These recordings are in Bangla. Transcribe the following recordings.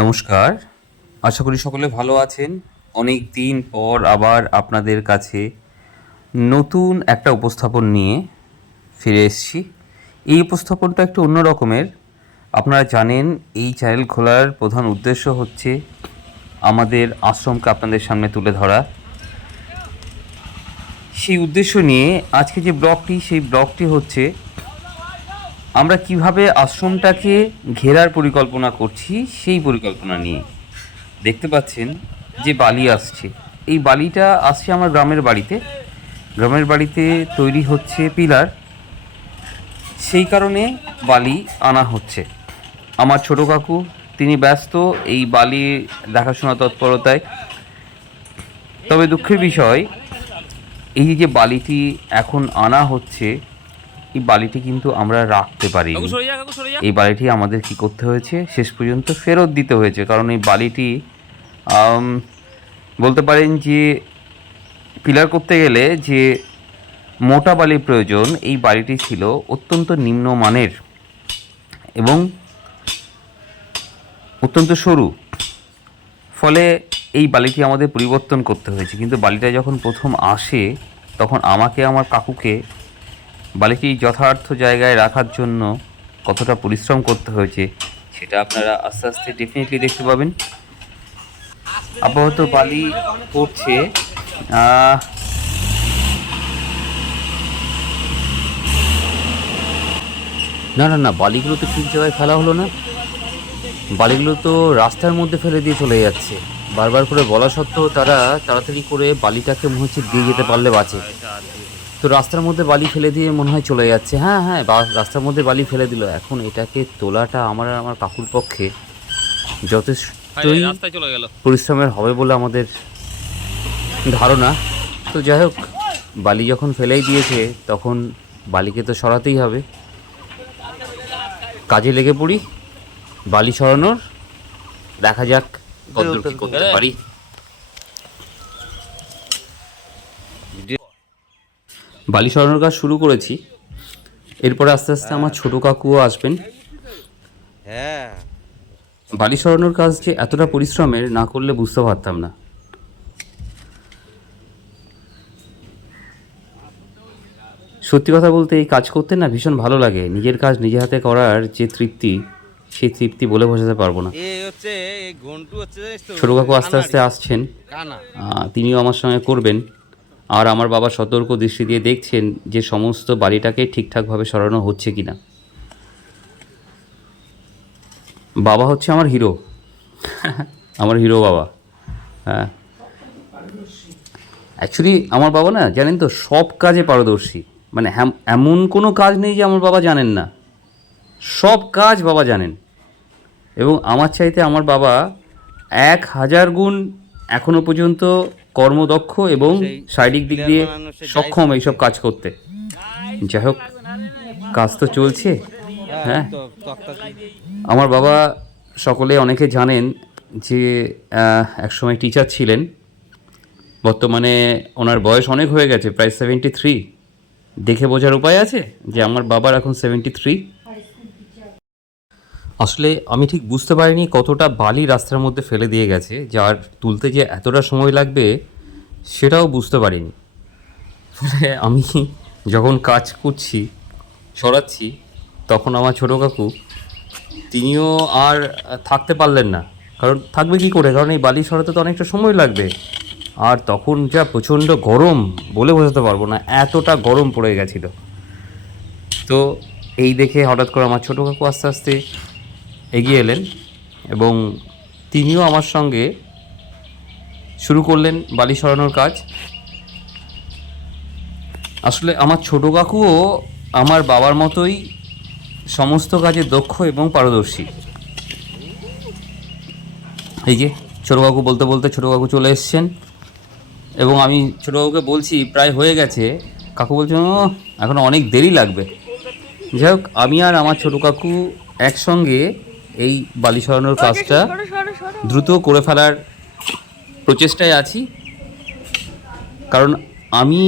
নমস্কার, আশা করি সকলে ভালো আছেন। অনেক দিন পর আবার আপনাদের কাছে নতুন একটা উপস্থাপন নিয়ে ফিরে এসেছি। এই উপস্থাপনটা একটু অন্য রকমের। আপনারা জানেন এই চ্যানেল খোলার প্রধান উদ্দেশ্য হচ্ছে আমাদের আশ্রমকে আপনাদের সামনে তুলে ধরা। সেই উদ্দেশ্য নিয়ে আজকে যে সেই ব্লগটি হচ্ছে আমরা কিভাবে আশ্রমটাকে ঘেরার পরিকল্পনা করছি সেই পরিকল্পনা নিয়ে। দেখতে পাচ্ছেন যে বালি আসছে, এই বালিটা আসছে আমার গ্রামের বাড়িতে তৈরি হচ্ছে পিলার, সেই কারণে বালি আনা হচ্ছে। আমার ছোট কাকু তিনি ব্যস্ত এই বালি দেখাশোনা তৎপরতায়। তবে দুঃখের বিষয় এই যে বালিটি এখন আনা হচ্ছে, এই বালিটি কিন্তু আমরা রাখতে পারি। এই বালিটি আমাদের কি করতে হয়েছে, শেষ পর্যন্ত ফেরত দিতে হয়েছে। কারণ এই বালিটি বলতে পারেন যে পিলার করতে গেলে যে মোটা বালির প্রয়োজন, এই বালিটি ছিল অত্যন্ত নিম্নমানের এবং অত্যন্ত সরু। ফলে এই বালিটি আমাদের পরিবর্তন করতে হয়েছে। কিন্তু বালিটা যখন প্রথম আসে তখন আমাকে আমার কাকুকে বালিটি যথার্থ জায়গায় রাখার জন্য কতটা পরিশ্রম করতে হয়েছে সেটা আপনারা আস্তে আস্তে ডেফিনেটলি দেখতে পাবেন। আপাতত বালি পড়ছে। না না না, বালিগুলো তো ঠিক জায়গায় ফেলা হলো না। বালিগুলো তো রাস্তার মধ্যে ফেলে দিয়ে চলে যাচ্ছে। বারবার করে বলা সত্ত্বেও তারা তাড়াতাড়ি করে বালিটাকে মনে হচ্ছে দিয়ে যেতে পারলে বাঁচে। তো রাস্তার মধ্যে বালি ফেলে দিয়ে মনে হয় চলে যাচ্ছে। হ্যাঁ হ্যাঁ, রাস্তার মধ্যে বালি ফেলে দিল। এখন এটাকে তোলাটা আমার কাকুর পক্ষে যথেষ্টই পরিশ্রমের হবে বলে আমাদের ধারণা। তো যাই হোক, বালি যখন ফেলেই দিয়েছে তখন বালিকে তো সরাতেই হবে। কাজে লেগে পড়ি, বালি সরানোর। দেখা যাক কতদূর কি করতে পারি। বালি সরানোর কাজ শুরু করেছি। এরপরে আস্তে আস্তে আমার ছোট কাকুও আসবেন। বালি সরানোর কাজ যে এতটা পরিশ্রমের না করলে বুঝতে পারতাম না। সত্যি কথা বলতে এই কাজ করতে না ভীষণ ভালো লাগে। নিজের কাজ নিজে হাতে করার যে তৃপ্তি, সেই তৃপ্তি বলে বোঝাতে পারবো না। ছোট কাকু আস্তে আস্তে আসছেন, তিনিও আমার সঙ্গে করবেন। আর আমার বাবা সতর্ক দৃষ্টি দিয়ে দেখছেন যে সমস্ত বাড়িটাকে ঠিকঠাকভাবে সরানো হচ্ছে কিনা। বাবা হচ্ছে আমার হিরো, আমার হিরো বাবা। হ্যাঁ, অ্যাকচুয়ালি আমার বাবা না, জানেন তো, সব কাজে পারদর্শী। মানে এমন কোনো কাজ নেই যে আমার বাবা জানেন না, সব কাজ বাবা জানেন। এবং আমার চাইতে আমার বাবা 1000 গুণ এখনো পর্যন্ত কর্মদক্ষ এবং শারীরিক দিক দিয়ে সক্ষম এইসব কাজ করতে। যাই হোক, কাজ তো চলছে। হ্যাঁ, আমার বাবা সকলে অনেকে জানেন যে একসময় টিচার ছিলেন। বর্তমানে ওনার বয়স অনেক হয়ে গেছে, প্রায় 73। দেখে বোঝার উপায় আছে যে আমার বাবার এখন 73। আসলে আমি ঠিক বুঝতে পারিনি কতটা বালি রাস্তার মধ্যে ফেলে দিয়ে গেছে, যার তুলতে যে এতটা সময় লাগবে সেটাও বুঝতে পারিনি। আমি যখন কাজ করছি, সরাচ্ছি, তখন আমার ছোটো কাকু তিনিও আর থাকতে পারলেন না। কারণ থাকবে কী করে, কারণ এই বালি সরাতে তো অনেকটা সময় লাগবে। আর তখন যা প্রচণ্ড গরম, বলে বোঝাতে পারবো না, এতটা গরম পড়ে গেছিল। তো এই দেখে হঠাৎ করে আমার ছোটো কাকু আস্তে আস্তে এগিয়ে এলেন এবং তিনিও আমার সঙ্গে শুরু করলেন বালি সরানোর কাজ। আসলে আমার ছোটো কাকুও আমার বাবার মতোই সমস্ত কাজে দক্ষ এবং পারদর্শী। এই যে ছোটো কাকু বলতে বলতে ছোটো কাকু চলে এসছেন এবং আমি ছোটো কাকুকে বলছি প্রায় হয়ে গেছে। কাকু বলছেন ও এখনও অনেক দেরি লাগবে। যাই হোক, আমি আর আমার ছোটো কাকু একসঙ্গে এই বালি সরানোর কাজটা দ্রুত করে ফেলার প্রচেষ্টায় আছি। কারণ আমি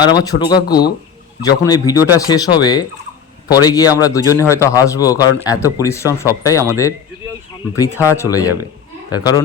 আর আমার ছোটো কাকু যখন এই ভিডিওটা শেষ হবে, পরে গিয়ে আমরা দুজনে হয়তো হাসবো, কারণ এত পরিশ্রম সবটাই আমাদের বৃথা চলে যাবে। তার কারণ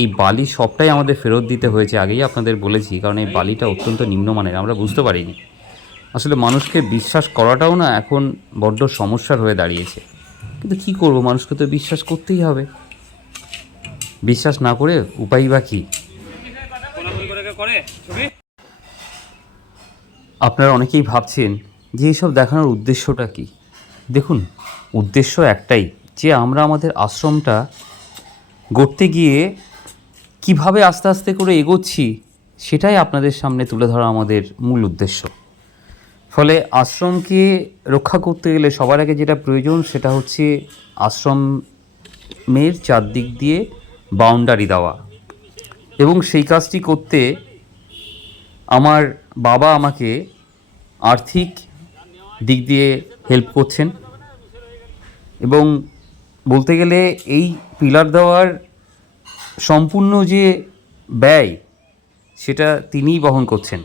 এই বালি সবটাই আমাদের ফেরত দিতে হয়েছে, আগেই আপনাদের বলেছি, কারণ এই বালিটা অত্যন্ত নিম্নমানের, আমরা বুঝতে পারিনি। আসলে মানুষকে বিশ্বাস করাটাও না এখন বড্ড সমস্যার হয়ে দাঁড়িয়েছে, কিন্তু কী করবো, মানুষকে তো বিশ্বাস করতেই হবে। বিশ্বাস না করে উপায় বা কী? আপনারা অনেকেই ভাবছেন যে এইসব দেখানোর উদ্দেশ্যটা কী। দেখুন, উদ্দেশ্য একটাই, যে আমরা আমাদের আশ্রমটা গড়তে গিয়ে কিভাবে আস্তে আস্তে করে এগোচ্ছি সেটাই আপনাদের সামনে তুলে ধরা আমাদের মূল উদ্দেশ্য। ফলে আশ্রমকে রক্ষা করতে গেলে সবার আগে যেটা প্রয়োজন সেটা হচ্ছে আশ্রমের চারদিক দিয়ে বাউন্ডারি দেওয়া, এবং সেই কাজটি করতে আমার বাবা আমাকে আর্থিক দিক দিয়ে হেল্প করছেন, এবং বলতে গেলে এই পিলার দেওয়ার সম্পূর্ণ যে ব্যয় সেটা তিনিই বহন করছেন।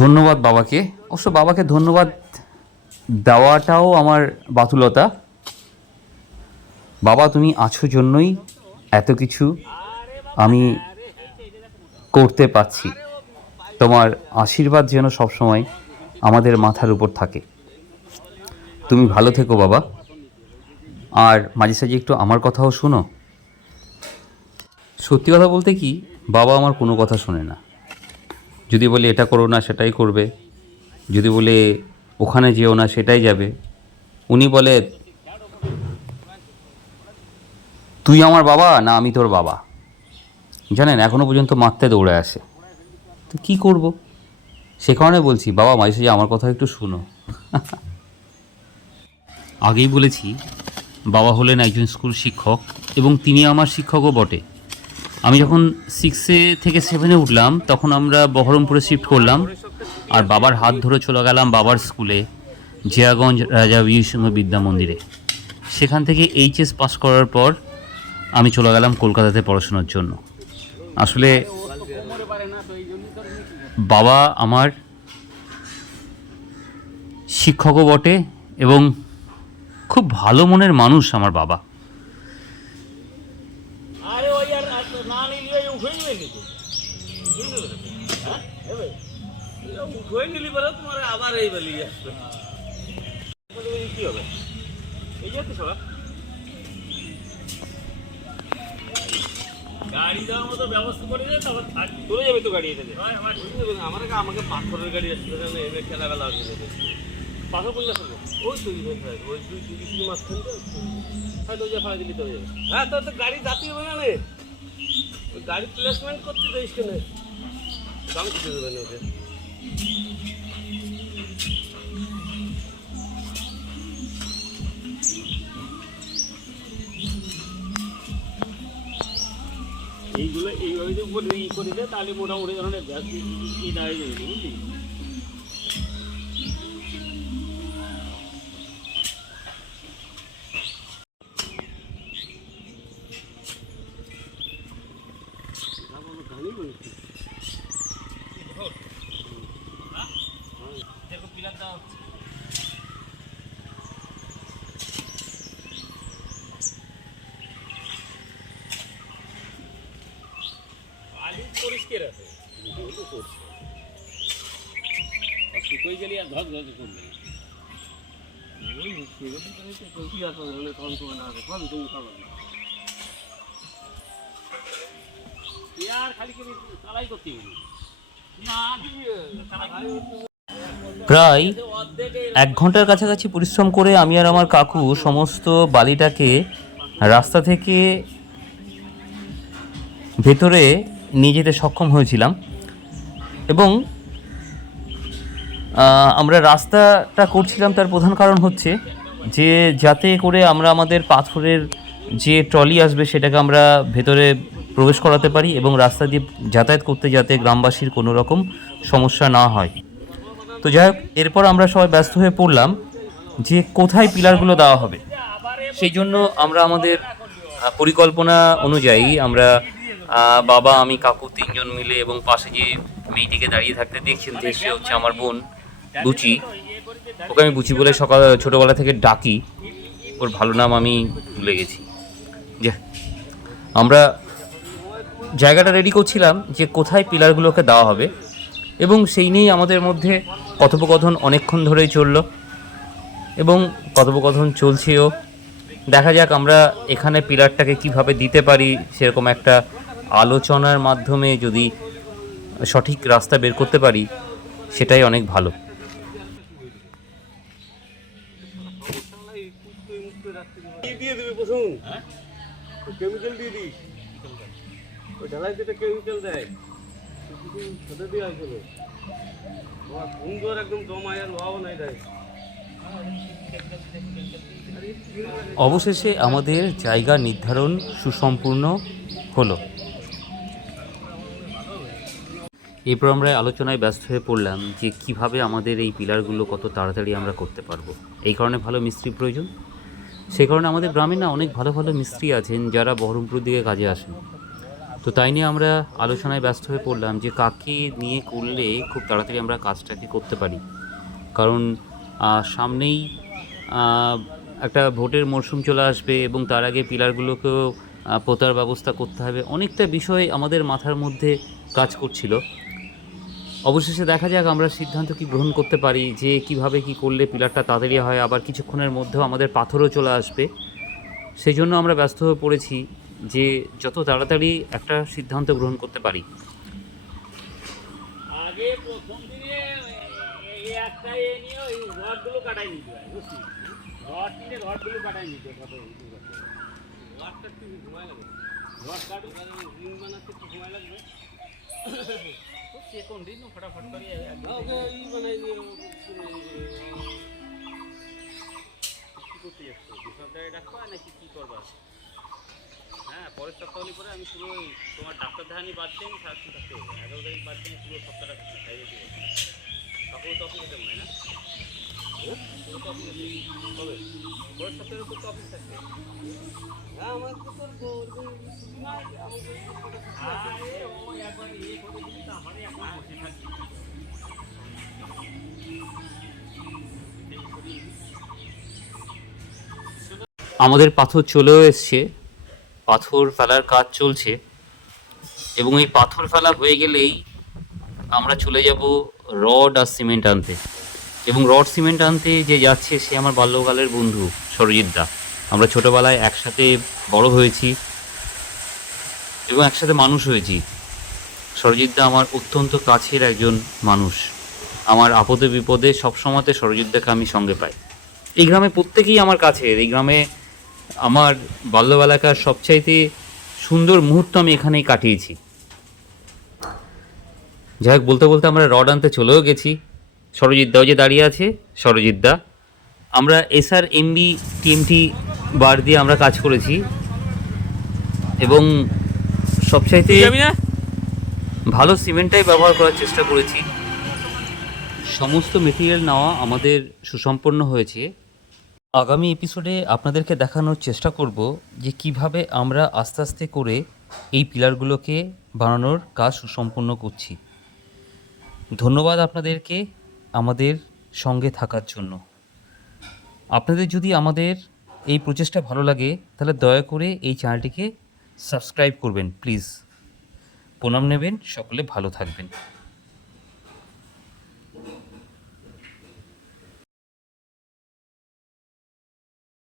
ধন্যবাদ বাবাকে। অবশ্য বাবাকে ধন্যবাদ দেওয়াটাও আমার বাতুলতা। বাবা, তুমি আছো জন্যই এত কিছু আমি করতে পারছি। তোমার আশীর্বাদ যেন সবসময় আমাদের মাথার উপর থাকে। তুমি ভালো থেকো বাবা, আর মাঝে সাঝে একটু আমার কথাও শোনো। সত্যি কথা বলতে কি, বাবা আমার কোনো কথা শোনে না। যদি বলি এটা করো না, সেটাই করবে। যদি বলে ওখানে যেও না, সেটাই যাবে। উনি বলে, তুই আমার বাবা না আমি তোর বাবা। জানেন, এখনও পর্যন্ত মারতে দৌড়ে আসে। তো কী করব, সে কারণে বলছি বাবা মাঝে সাঝে আমার কথা একটু শুনো। আগেই বলেছি, বাবা হলেন একজন স্কুল শিক্ষক, এবং তিনি আমার শিক্ষকও বটে। আমি যখন 6 থেকে 7 উঠলাম তখন আমরা বহরমপুরে শিফট করলাম, আর বাবার হাত ধরে চলে গেলাম বাবার স্কুলে, জিয়াগঞ্জ রাজা বীর সিংহ বিদ্যা মন্দিরে। সেখান থেকে এইচএস পাস করার পর আমি চলে গেলাম কলকাতাতে পড়াশোনার জন্য। আসলে বাবা আমার শিক্ষকও বটে, এবং খুব ভালো মনের মানুষ আমার বাবা। গাড়ি দেওয়ার মতো ব্যবস্থা করে দেয়, তারপর চলে যাবে তো গাড়ি এখানে। আমাকে পাথরের গাড়ি আসছে, খেলাবেলা আসবে পাথর পর্যন্ত আসবে। ওই তৈরি হয়ে থাকে, ওই 2-3 মাস খেলতে হয়তো ওই ভাড়া দিলে তো যাবে। হ্যাঁ, তোর তো গাড়ি জাতি হবে না রে, ওই গাড়ি প্লেসমেন্ট করতে দেয় কেনে দাম কিছু দেবে না ওকে। এইগুলো এইভাবে যদি ই করে দেয় তাহলে মোটামুটি ধরনের এটা হয়ে যাবে, বুঝলি? পরিষ্কার আছে, শুকোই গেলে আর ধর ধর করবে না। প্রায় 1 ঘন্টার কাছাকাছি পরিশ্রম করে আমি আর আমার কাকু সমস্ত বালিটাকে রাস্তা থেকে ভেতরে নিয়ে যেতে সক্ষম হয়েছিলাম, এবং আমরা রাস্তাটা করছিলাম তার প্রধান কারণ হচ্ছে যে যাতে করে আমরা আমাদের পাথরের যে ট্রলি আসবে সেটাকে আমরা ভেতরে প্রবেশ করাতে পারি, এবং রাস্তা দিয়ে যাতায়াত করতে যাতে গ্রামবাসীর কোনো রকম সমস্যা না হয়। তো যাই হোক, এরপর আমরা সবাই ব্যস্ত হয়ে পড়লাম যে কোথায় পিলারগুলো দেওয়া হবে। সেই জন্য আমরা আমাদের পরিকল্পনা অনুযায়ী আমরা বাবা, আমি, কাকু 3 জন মিলে, এবং পাশে যে মেয়েটিকে দাঁড়িয়ে থাকতে দেখছেন যে সে হচ্ছে আমার বোন বুচি, ওকে আমি বুচি বলে ছোটোবেলা থেকে ডাকি। ওর ভালো নাম আমি ভুলে গেছি। যে আমরা জায়গাটা রেডি করছিলাম যে কোথায় পিলারগুলোকে দেওয়া হবে, এবং সেই নিয়েই আমাদের মধ্যে কথোপকথন অনেকক্ষণ ধরেই চললো এবং কথোপকথন চলছেও। দেখা যাক আমরা এখানে পিলারটাকে কিভাবে দিতে পারি, সেরকম একটা আলোচনার মাধ্যমে যদি সঠিক রাস্তা বের করতে পারি সেটাই অনেক ভালো। দিয়ে দিবি বসুন, কেমিক্যাল দিয়ে দিস, ওই ঢালাই যেটা কেমিক্যাল দেয় সেটা দিয়ে আসছিল সুন্দর একদম জমায়, আর লোহাও নাই দেয়। অবশেষে আমাদের জায়গা নির্ধারণ সুসম্পূর্ণ হলো। এরপর আমরা আলোচনায় ব্যস্ত হয়ে পড়লাম যে কিভাবে আমাদের এই পিলারগুলো কত তাড়াতাড়ি আমরা করতে পারবো। এই কারণে ভালো মিস্ত্রি প্রয়োজন। সেই কারণে আমাদের গ্রামে না অনেক ভালো ভালো মিস্ত্রি আছেন যারা বহরমপুরের দিকে কাজে আসেন। তো তাই নিয়ে আমরা আলোচনায় ব্যস্ত হয়ে পড়লাম যে কাকে নিয়ে করলে খুব তাড়াতাড়ি আমরা কাজটাকে করতে পারি। কারণ সামনেই একটা ভোটের মরশুম চলে আসবে এবং তার আগে পিলারগুলোকেও পোতার ব্যবস্থা করতে হবে। অনেকটা বিষয় আমাদের মাথার মধ্যে কাজ করছিল। অবশেষে দেখা যাক আমরা সিদ্ধান্ত কি গ্রহণ করতে পারি যে কিভাবে কি করলে পিলারটা তাড়াতাড়ি হয়, আবার কিছুক্ষণের মধ্যেও আমাদের পাথরও চলে আসবে। সেই জন্য আমরা ব্যস্ত হয়ে পড়েছি যে যত তাড়াতাড়ি একটা সিদ্ধান্ত গ্রহণ করতে পারি। আগে প্রথম দিনে এই একটা এ নিয়ে ওই রডগুলো কাটাই নিতে হয়, বুঝলি? রডগুলো কাটাই নিতে হয়, রডটা একটু সময় লাগবে, রড কাটলে রিং বানাতে একটু সময় লাগবে। কোন দিন ফটাফট করে ই বানাই দিয়ে কি করতে যাচ্ছ? সপ্তাহে ডাক্তার নাকি কি করবা? হ্যাঁ, পরের সপ্তাহ হলে পরে আমি পুরো তোমার ডাক্তার দেখানি বাদ দিন, সারাদিন থাকতে হবে। 11 তারিখ বাদ দিন পুরো সপ্তাহটা খাইয়ে দেবো। তখন তো অফিস যেতে হয় না? পুরো তো অফিস কবে? পরের সপ্তাহে তো অফিস থাকবে। হ্যাঁ, আমার তো তোর ছুটি না, আমাদের একবার ইয়ে করে দিলে তো আমারই এখন বসে থাকি। আমাদের পাথর চলেও এসছে, পাথর ফেলার কাজ চলছে এবং এই পাথর ফেলা হয়ে গেলেই আমরা চলে যাব রড আর সিমেন্ট আনতে। এবং রড সিমেন্ট আনতে যে যাচ্ছে সে আমার বাল্যকালের বন্ধু সরজিৎ দা। আমরা ছোটোবেলায় একসাথে বড় হয়েছি এবং একসাথে মানুষ হয়েছি। সরজিৎ দা আমার অত্যন্ত কাছের একজন মানুষ। আমার আপদে বিপদে সবসময়তে সরজিৎ দাকে আমি সঙ্গে পাই। এই গ্রামে প্রত্যেকেই আমার কাছের। এই গ্রামে আমার বাল্যবেলাকার সবচাইতে সুন্দর মুহূর্ত আমি এখানেই কাটিয়েছি। যাই হোক, বলতে বলতে আমরা রড আনতে চলেও গেছি। সরজিৎ দাও যে দাঁড়িয়ে আছে, সরজিৎ দা। আমরা SRMB TMT বার দিয়ে আমরা কাজ করেছি এবং সবচাইতে ভালো সিমেন্টটাই ব্যবহার করার চেষ্টা করেছি। সমস্ত মেটেরিয়াল নেওয়া আমাদের সুসম্পন্ন হয়েছে। আগামী এপিসোডে আপনাদেরকে দেখানোর চেষ্টা করব যে কিভাবে আমরা আস্তে আস্তে করে এই পিলারগুলোকে বানানোর কাজ সুসম্পন্ন করছি। ধন্যবাদ আপনাদেরকে আমাদের সঙ্গে থাকার জন্য। আপনাদের যদি আমাদের এই প্রচেষ্টা ভালো লাগে তাহলে দয়া করে এই চ্যানেলটিকে সাবস্ক্রাইব করবেন প্লিজ। প্রণাম নেবেন, সকলে ভালো থাকবেন।